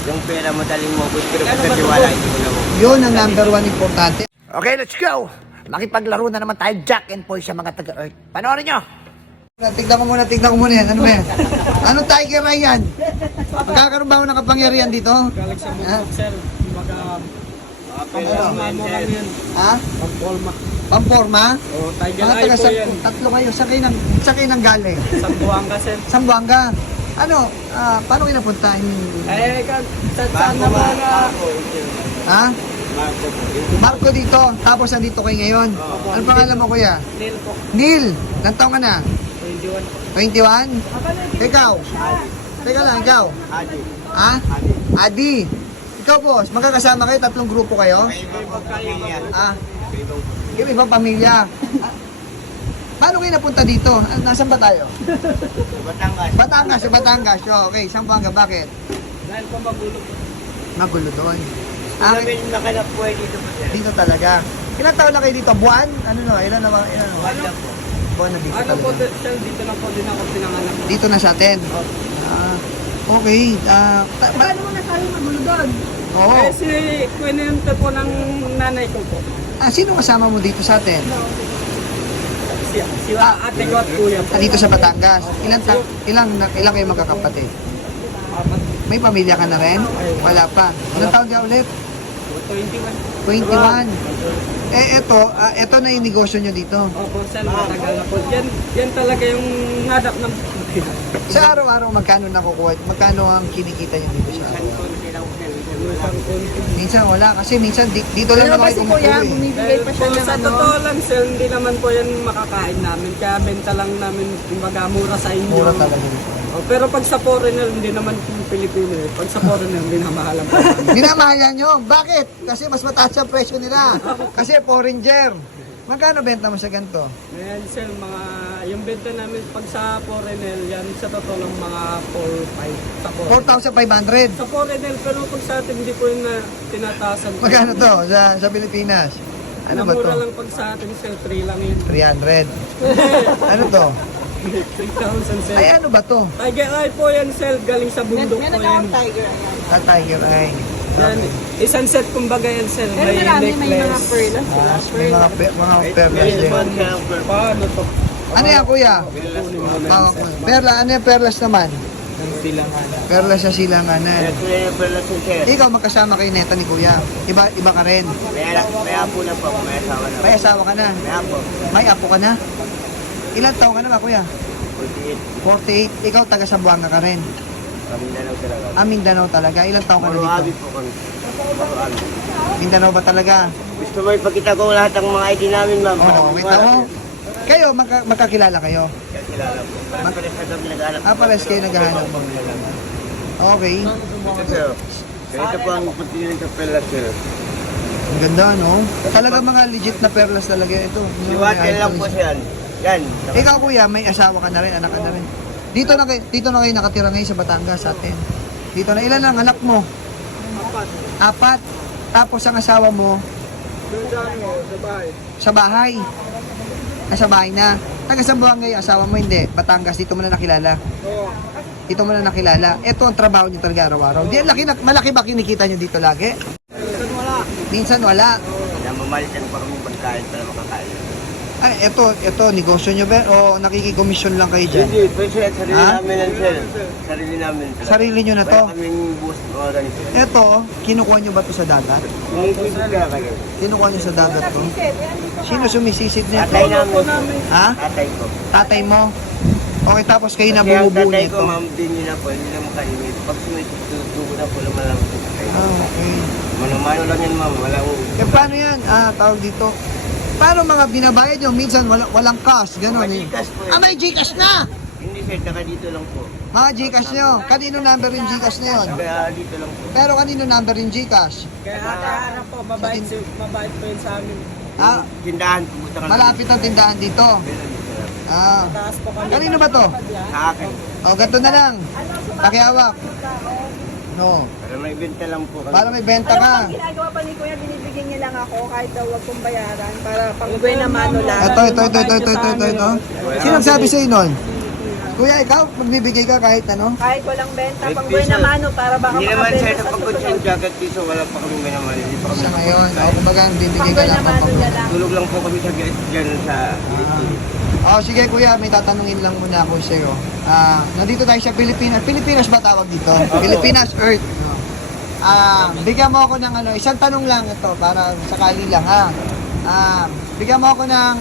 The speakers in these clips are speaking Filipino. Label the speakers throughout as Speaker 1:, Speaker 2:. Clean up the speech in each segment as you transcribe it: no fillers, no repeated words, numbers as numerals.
Speaker 1: Yung pera madaling mabot, pero pagkatiwala, hindi mo na mo.
Speaker 2: Yun ang number one importante.
Speaker 3: Okay, let's go! Makipaglaro na naman tayo Jack and Poy sa mga taga-Earth. Panoorin nyo!
Speaker 2: Tignan ko muna yan. Ano ba yan? Ano tiger eye yan? Magkakaroon ba ako ng kapangyarihan dito?
Speaker 4: Galing sa bundok, sir.
Speaker 2: Ano? Ha?
Speaker 4: Pagpolma.
Speaker 2: Pamporma?
Speaker 4: O, tiger
Speaker 2: Mga
Speaker 4: eye
Speaker 2: taga
Speaker 4: po yan.
Speaker 2: tatlo kayo. Saan kayo nang galing?
Speaker 4: Sambuanga, sir.
Speaker 2: Sambuanga. Ano? Paano kayo napunta?
Speaker 4: Saan naman na...
Speaker 2: Ha? Marco dito. Tapos nandito kayo ngayon. Ano pangalan mo kuya?
Speaker 4: Neil po.
Speaker 2: Neil. Ilang taong ka na?
Speaker 4: 21.
Speaker 2: 21? Ikaw? Teka lang, ikaw?
Speaker 1: Adi.
Speaker 2: Ha? Adi. Ikaw boss, magkakasama kayo, tatlong grupo kayo?
Speaker 1: May ibang pamilya.
Speaker 2: Ibang pamilya. Paano kayo napunta dito? Nasaan ba tayo?
Speaker 1: Batangas.
Speaker 2: Batangas. Okay, Sambuanga, bakit?
Speaker 4: Dahil po magulog.
Speaker 2: Magulo doon.
Speaker 1: Namin nakalap po dito po sir.
Speaker 2: Dito talaga. Ilang taon na kayo dito? Buwan? Ano na? Ilan na?
Speaker 1: Wala po.
Speaker 2: Buwan na dito
Speaker 4: Ano po,
Speaker 2: talaga.
Speaker 4: sir, dito lang po din ako pinanganak.
Speaker 2: Dito na sa atin. Okay.
Speaker 5: Paano mo nasabi magulo doon?
Speaker 2: Oo.
Speaker 4: Eh, si kwento po ng nanay ko po.
Speaker 2: Sino kasama mo dito sa atin?
Speaker 4: Si ate ko at kuya po.
Speaker 2: Dito sa Batangas. Ilang kayo magkakapatid?
Speaker 4: Apat.
Speaker 2: May pamilya ka na rin? Wala pa. Ilang taon ka ulit?
Speaker 4: 21.
Speaker 2: 21. Ito na yung negosyo nyo dito.
Speaker 4: Opo, sir, matagal na po. Yan talaga yung hanap ng...
Speaker 2: Sa araw-araw, magkano nakukuha? Magkano ang kinikita nyo dito sa araw? Minsan wala. Kasi minsan dito lang
Speaker 5: Pero
Speaker 2: naman
Speaker 5: kasi
Speaker 2: kayo
Speaker 5: kuya,
Speaker 2: tumutuloy.
Speaker 5: bumibigay pa siya ng
Speaker 4: Sa
Speaker 5: ano.
Speaker 4: totoo lang, sir, hindi naman po yan makakain namin. Kaya benta lang namin, kumbaga, mura sa inyo.
Speaker 2: Mura talaga.
Speaker 4: Oh, pero pag sa foreigner, hindi naman yung Pilipino eh. Pag sa foreigner, hindi na mahalang po namin.
Speaker 2: Minamahalan nyo. Bakit? Kasi mas mataas ang presyo nila. Kasi foreigner. Magkano benta mo sa ganito?
Speaker 4: Ngayon, sir, yung benta namin pag sa foreigner, yan sa totoo lang mga 4-5 sa foreigner.
Speaker 2: 4,500.
Speaker 4: Sa foreigner, pero pag sa atin, hindi po yung tinatasan.
Speaker 2: Magkano to sa Pilipinas? Ano ba to?
Speaker 4: Mura lang pag sa atin, sir, 3 lang yun.
Speaker 2: 300. Ano to?
Speaker 4: 3,000, sir.
Speaker 2: Ay, ano ba to?
Speaker 4: Tiger eye po yan, sir. Galing sa bundok po yan.
Speaker 5: tiger.
Speaker 2: Tiger eye.
Speaker 4: Yan. Isang set kumbaga yan, sir.
Speaker 5: Pero marami may mga perlas.
Speaker 2: May mga perlas din.
Speaker 4: Paano to?
Speaker 2: Ano yan, kuya? Perla, ano yung perlas naman? Perlas sa silanganan.
Speaker 1: Ito na yung pala sir.
Speaker 2: Ikaw, magkasama kayo neta ni kuya. Iba ka rin.
Speaker 1: May apo na po ako, may asawa na.
Speaker 2: May asawa ka na.
Speaker 1: May apo.
Speaker 2: May apo ka na. Ilan taong ka na ba, kuya?
Speaker 1: 48.
Speaker 2: 48. Ikaw, taga Sambuanga ka rin.
Speaker 1: Kami na lang talaga.
Speaker 2: Mindanao talaga. Ilang taong ka na
Speaker 1: Maruabi
Speaker 2: dito?
Speaker 1: po kami. Maruabi.
Speaker 2: Mindanao ba talaga?
Speaker 1: Gusto mo ipakita ko lahat ng mga ID namin, ma'am?
Speaker 2: Oo, kita mo. Kayo, magkakilala kayo?
Speaker 1: Kaya kilala po. Pares na kami nag-anak.
Speaker 2: Pares kayo naghahanap mo. Okay.
Speaker 1: Ito sir. Ito po ang putilin sa pala sir.
Speaker 2: Ang ganda, no? Talaga mga legit na perlas talaga ito.
Speaker 1: Si Watel lang po siya. Yan.
Speaker 2: Ikaw, kuya, may asawa ka na rin, anak ka na rin. Dito na kayo nakatira ngayon sa Batangas sa atin. Dito na. Ilan ang anak mo? 4. Tapos ang asawa mo sa bahay. Nasa bahay na. Taga Sambuanga yung asawa mo, hindi. Batangas, dito mo na nakilala. Dito mo na nakilala. Ito ang trabaho niyo talaga araw-araw. Di, malaki ba kinikita niyo dito lagi? Minsan wala.
Speaker 1: Namamalitan pa kami pagkain para makakain.
Speaker 2: Ay, ito, negosyo nyo ba? O nakikikomisyon lang kayo dyan?
Speaker 1: Hindi, pero sir, sarili
Speaker 2: Ha?
Speaker 1: namin yan sir. Sarili namin.
Speaker 2: Sarili nyo na to?
Speaker 1: Wala kaming boost mga ganito.
Speaker 2: Ito, kinukuha nyo ba to sa dagat?
Speaker 1: Sumisipid ka kayo.
Speaker 2: Kinukuha nyo sa dagat to? Sino sumisisid nito?
Speaker 1: Tatay namin.
Speaker 2: Ha?
Speaker 1: Tatay ko.
Speaker 2: Tatay mo? Okay, tapos kayo
Speaker 1: Kaya ang
Speaker 2: nabubuo
Speaker 1: tatay ko,
Speaker 2: nito?
Speaker 1: ma'am, din yun na po. Hindi na makalimit. Pag sumisipid, dugo na po naman lang po.
Speaker 2: Okay.
Speaker 1: Mano-mano lang yan, ma'am. Walang...
Speaker 2: Eh, paano yan? Tawag dito. Paano mga binabayad nyo? Minsan walang cash, gano'n eh.
Speaker 1: Mga Gcash po eh.
Speaker 2: May Gcash na!
Speaker 1: Hindi sir, taka dito lang po.
Speaker 2: Mga Gcash nyo. Kanino number yung Gcash na yun?
Speaker 1: Kaya dito lang po.
Speaker 2: Pero kanino number yung Gcash?
Speaker 4: Kaya ate-harap po, mabait po yun sa amin.
Speaker 1: Tindahan, pumunta ka.
Speaker 2: Malapit ang tindahan dito.
Speaker 4: Taas po kami.
Speaker 2: Kanino ba to?
Speaker 1: Sa akin.
Speaker 2: Ganito na lang. Pakiawak. No.
Speaker 1: Para may benta lang po kami.
Speaker 2: Para may benta
Speaker 5: Alam mo,
Speaker 2: ka.
Speaker 5: ang ginagawa pa ni Kuya, binibigyan niya lang ako kahit daw wag kong bayaran para pang buhay na mano lang.
Speaker 2: Ito. Sino nagsabi sa'yo nun? Kuya, ikaw, magbibigay ka kahit ano?
Speaker 5: Kahit walang benta,
Speaker 1: Kahit
Speaker 5: pang buhay
Speaker 1: piso.
Speaker 5: na mano para baka
Speaker 1: Hindi naman
Speaker 5: makabenta
Speaker 1: sir,
Speaker 5: sa
Speaker 1: napagod
Speaker 5: susunod.
Speaker 1: sa jacket piso, wala pa kami minaman. Hindi pa kami
Speaker 2: Sa ngayon,
Speaker 1: nakapagkain.
Speaker 2: kumbaga, bibigay
Speaker 5: Pang
Speaker 2: ka
Speaker 5: buhay na
Speaker 2: lang
Speaker 5: mano
Speaker 2: pang
Speaker 5: niya lang.
Speaker 1: Tulog lang po kami sa dyan sa
Speaker 2: Sige kuya, may tatanungin lang muna ako sa'yo. Nandito tayo sa Pilipinas. Pilipinas ba tawag dito? Pilipinas Earth. Bigyan mo ako ng isang tanong lang ito para sakali lang ha. Bigyan mo ako ng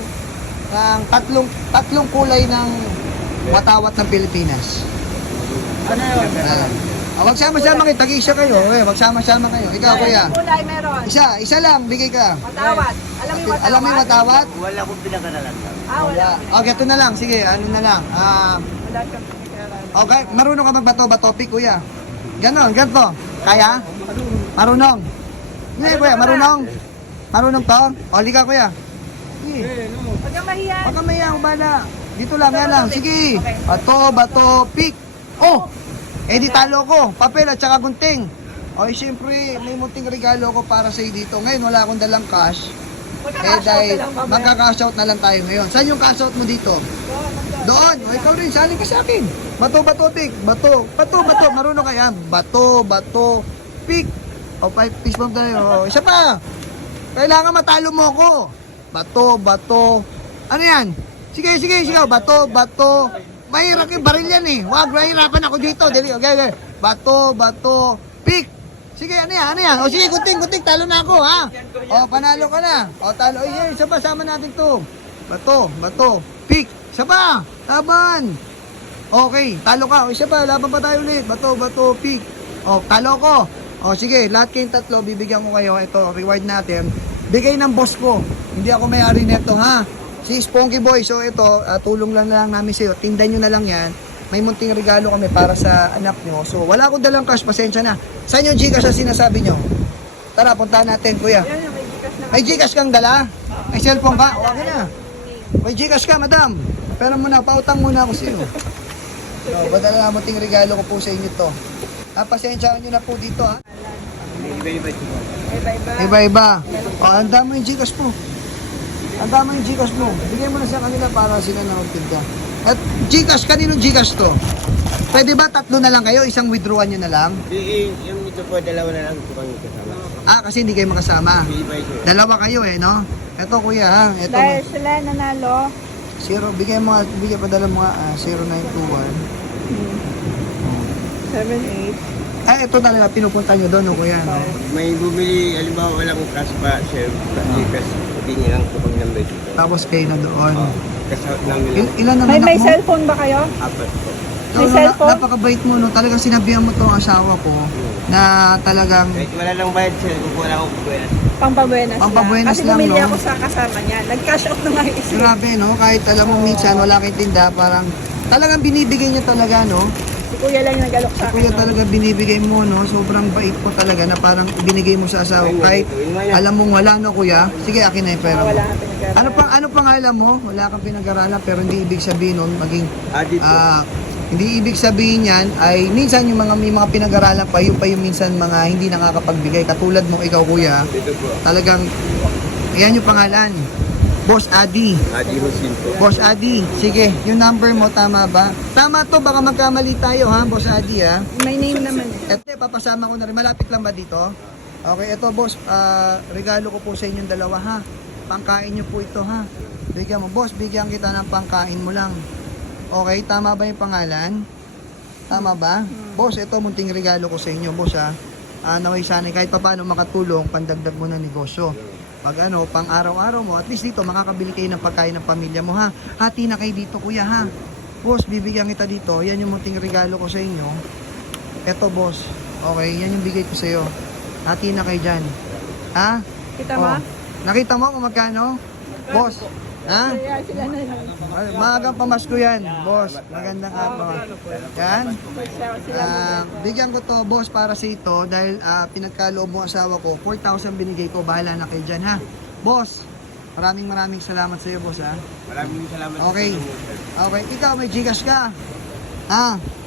Speaker 2: tatlong kulay ng watawat ng Pilipinas.
Speaker 4: Ano yun?
Speaker 2: Wag sama-sama kayo, tag-isa kayo. Wag sama-sama kayo. Ikaw kuya.
Speaker 5: Ilang kulay meron?
Speaker 2: Isa lang, bigay ka.
Speaker 5: Matawat. Alam mo yung matawat?
Speaker 2: Alam mo yung watawat?
Speaker 1: wala akong pinag-aralan.
Speaker 5: Wala.
Speaker 2: Okay, ito na lang. Sige, ano na lang.
Speaker 5: Wala kang pinag-aralan.
Speaker 2: Okay, marunong ka magbato topic, kuya? Ganon, ganito. Kaya? Marunong. Hindi, kuya, marunong. Marunong to? O, liga, kuya. Sige.
Speaker 5: Huwag kang mahiyan.
Speaker 2: Huwag ka maya, bala. Dito lang, yan lang. Sige. Bato, pick. Oh! Eh, di talo ko. Papel at saka gunting. O, siyempre, may munting regalo ko para sa'yo dito. Ngayon, wala akong dalang cash. Dahil magka-cash out na lang tayo ngayon. Saan yung cash out mo dito? Doon. O, ikaw rin, sali ka sa akin. Bato, pick. Bato. Marunong ka yan. Bato, pick. O, 5 piece bomb tayo. O, isa pa. Kailangan matalo mo ako. Bato. Ano yan? Sige. Bato. Mahirap yung baril yan eh. Wag, mahirapan ako dito. Dali, okay. Bato, pick. Sige, ano yan? O sige, gunting, talo na ako, ha? O, panalo ka na. O, talo. Ay, isa pa, sama natin to. Bato, pick. Isa pa, laban. Okay, talo ka. O, isa pa, laban pa tayo ulit. Bato, pick. O, talo ko. O, sige, lahat kayong tatlo, bibigyan ko kayo. Ito, reward natin. Bigay ng boss ko. Hindi ako may-ari neto, ha? Si Spunky Boy, so ito, tulong lang namin sa'yo. Tindan nyo na lang yan. May munting regalo kami para sa anak nyo. So, wala akong dalang cash, pasensya na. Saan yung Gcash na sinasabi nyo? Tara, puntahan natin, kuya.
Speaker 5: Yan, may Gcash na.
Speaker 2: May Gcash kang dala? May cellphone ka? O, okay na. May Gcash ka, madam. Pero muna, pautang muna ako sa'yo. So, badala na munting regalo ko po sa inyo to. Pasensyahan nyo na po dito, ha? Iba-iba. O, handa mo yung Gcash mo. Handa mo yung Gcash mo. Bigay mo na sa kanila para sila na magtinda. At Gcash, kaninong Gcash to? Pwede ba tatlo na lang kayo? Isang withdrawan nyo na lang?
Speaker 1: Yung ito po, dalawa na lang ito kami kasama.
Speaker 2: Kasi hindi kayo makasama.
Speaker 1: Bye, sir.
Speaker 2: Dalawa kayo no? Ito kuya ha. Ito.
Speaker 5: Dahil sila nanalo.
Speaker 2: Bigay pa dala mo 0921.
Speaker 5: 7-8.
Speaker 2: Ito talaga pinupunta nyo doon, no, kuya, no?
Speaker 1: May bumili, halimbawa walang cash pa, sir. Kasi cash, hindi lang ito kami ng dito.
Speaker 2: Tapos kayo na doon.
Speaker 1: Cash out namin lang.
Speaker 2: Ilan naman
Speaker 5: May
Speaker 2: mo?
Speaker 5: cellphone ba kayo?
Speaker 1: Apat po.
Speaker 5: May cellphone?
Speaker 2: Napakabait mo, no? Talagang sinabihan mo to ang asawa ko na talagang
Speaker 1: Kahit wala lang bayad, sir. Kung wala akong buwan.
Speaker 5: Pampabuenas
Speaker 2: Pampabuenas
Speaker 5: Kasi
Speaker 2: lang,
Speaker 5: bumili
Speaker 2: no?
Speaker 5: ako sa kasama niya. Nag-cash out na nga yung isa.
Speaker 2: grabe, no? Kahit alam mo minsan wala kayong tinda, parang talagang binibigay niya talaga, no?
Speaker 5: Si Kuya lang yung nag-alok sa akin.
Speaker 2: Kuya
Speaker 5: no?
Speaker 2: talaga binibigay mo, no? Sobrang bait po talaga na parang binigay mo sa asawa. Kahit alam mong wala, no, kuya? Sige, akin na yung pera mo.
Speaker 5: Wala kang pinag-aralan.
Speaker 2: Ano pang alam mo? Wala kang pinag-aralan pero hindi ibig sabihin nun maging
Speaker 1: Dito.
Speaker 2: hindi ibig sabihin yan ay minsan yung may mga pinag-aralan pa yung minsan mga hindi nakakapagbigay katulad mo ikaw kuya
Speaker 1: Dito po.
Speaker 2: talagang yan yung pangalan Boss Adi.
Speaker 1: Adi Husin po.
Speaker 2: Boss Adi, sige, yung number mo tama ba? Tama to, baka magkamali tayo ha, Boss Adi ha.
Speaker 5: May name naman.
Speaker 2: Ito, papasama ko na rin. Malapit lang ba dito? Okay, ito boss, regalo ko po sa inyong dalawa ha. Pangkain nyo po ito ha. Bigyan mo, boss, bigyan kita ng pangkain mo lang. Okay, tama ba yung pangalan? Tama ba? Boss, ito munting regalo ko sa inyo, boss ha. Naway sana kahit paano makatulong, pandagdag mo ng negosyo. Pag pang araw-araw mo, at least dito makakabili kayo ng pagkain ng pamilya mo ha. Hati na kayo dito kuya ha. Boss, bibigyan kita dito. Yan yung munting regalo ko sa inyo. Eto boss. Okay, yan yung bigay ko sa iyo. Hati na kayo dyan. Ha?
Speaker 5: Kita mo?
Speaker 2: Nakita mo kung magkano? Boss. Ha?
Speaker 5: Kaya sila na yun.
Speaker 2: Maagang pamasko yan, boss. Magandang hapon. Yan.
Speaker 5: Sila
Speaker 2: Bigyan ko to, boss, para sa ito dahil pinagkaloob mo asawa ko. 4,000 binigay ko. Bahala na kayo dyan, ha? Boss, maraming salamat sa iyo, boss, ha?
Speaker 1: Maraming salamat.
Speaker 2: Okay.
Speaker 1: sa inyo, sir.
Speaker 2: Okay, ikaw may Gcash ka. Ha?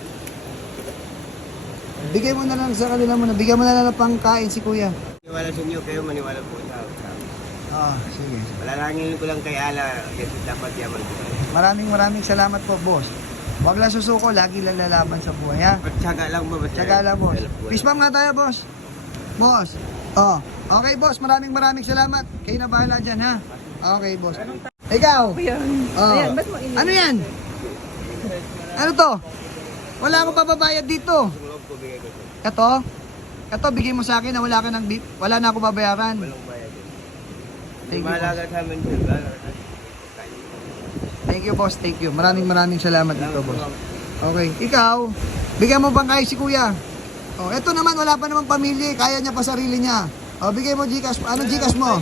Speaker 2: Bigay mo na lang sa kanila muna. Bigyan mo na lang ng pangkain si kuya.
Speaker 1: Maniwala sa inyo, kayo maniwala po sa
Speaker 2: Sige.
Speaker 1: Malalangin ko lang kay Ala kasi dapat yaman ko.
Speaker 2: Maraming salamat po, boss. Huwag lang susuko, lagi lang lalaban sa buhay, ha?
Speaker 1: Pagtsaga lang ba, sir?
Speaker 2: Tsaga lang, boss. Peace bomb nga tayo, boss. Boss. Oh. Okay, boss. Maraming salamat. Kayo na bahala dyan, ha? Okay, boss. Ikaw. Oh.
Speaker 5: Ayan, ba't mo ini-
Speaker 2: Ano yan? Ano to? Wala akong pababayad dito. Ito? Ito, bigay mo sa akin na wala na ako babayaran.
Speaker 1: Walang bayad.
Speaker 2: Thank you,
Speaker 1: Mahalaga sa amin, sir.
Speaker 2: Thank you, boss. Thank you. Maraming salamat dito, boss. Okay. Ikaw, bigyan mo bang kay si kuya? Oh, eto naman, wala pa namang pamilya. Kaya niya pa sarili niya. Oh, bigay mo Gcash. Anong Gcash mo?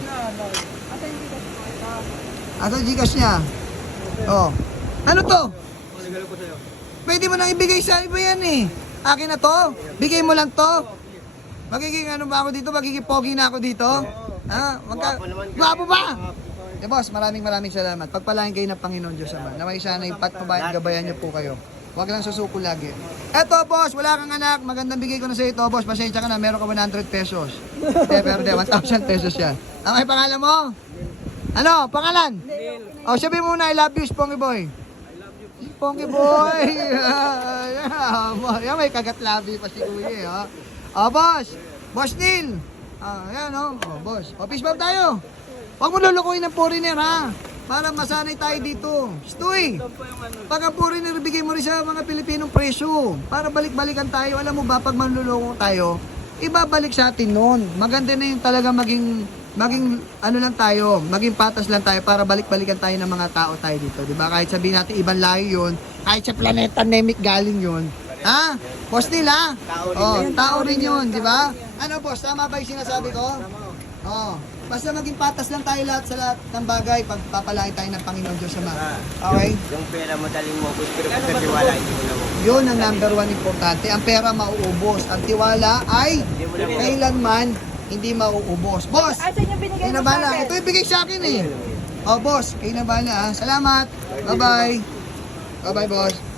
Speaker 2: Asa Gcash niya? Oh. Ano to? Pwede mo nang ibigay sa iba yan eh. Akin na to. Bigay mo lang to. Magiging ano ba ako dito? Magiging pogi na ako dito? Ha? Gwapo ba? Eh boss, maraming salamat. Pagpalain kayo ng Panginoon Diyos Ama. Naway sana yung patnubayan, gabayan niyo po kayo. Huwag lang susuko lagi. Eto boss, wala kang anak. Magandang bigay ko na sa ito. Boss, pasensya ka na. Meron ka 100 pesos. Pero 1,000 pesos yan. Ang may pangalan mo? Ano? Pangalan? Oh, sabihin mo na, I love you, Spongy Boy. Spongy Boy. Yan, may kagatlabi pa si Kuya. Ha? Oh, boss. Boss Neil. Ayan, oh. Oh, boss. O, peace bomb tayo. Huwag mo lulukuhin ng foreigner, ha? Para masanay tayo dito. Stoy. Pag ang foreigner, bigay mo rin sa mga Pilipinong presyo. Para balik-balikan tayo. Alam mo ba, pag manluloko tayo, ibabalik sa atin noon. Maganda na yung talaga maging ano lang tayo, maging patas lang tayo para balik-balikan tayo ng mga tao tayo dito, di ba? Kahit sabihin natin ibang lahi yun, kahit sa planeta Namek galing yun. Ha? Boss nila? Tao rin yun, di ba? Ano boss, tama ba yung sinasabi ko? Oh, basta maging patas lang tayo lahat sa lahat ng bagay, pagpapalain tayo ng Panginoon Diyos Ama. Okay?
Speaker 1: Yung pera madaling mo, pero sa tiwala, hindi mo na mo.
Speaker 2: Yun ang number one importante. Ang pera mauubos. Ang tiwala ay kailanman hindi mauubos. Boss,
Speaker 5: Asan yung binigay
Speaker 2: kayo na
Speaker 5: mo sa
Speaker 2: bahala.
Speaker 5: akin?
Speaker 2: Ito yung bigay sa akin eh. Oh, boss, kayo na bahala. Salamat. Bye-bye. Bye-bye, boss.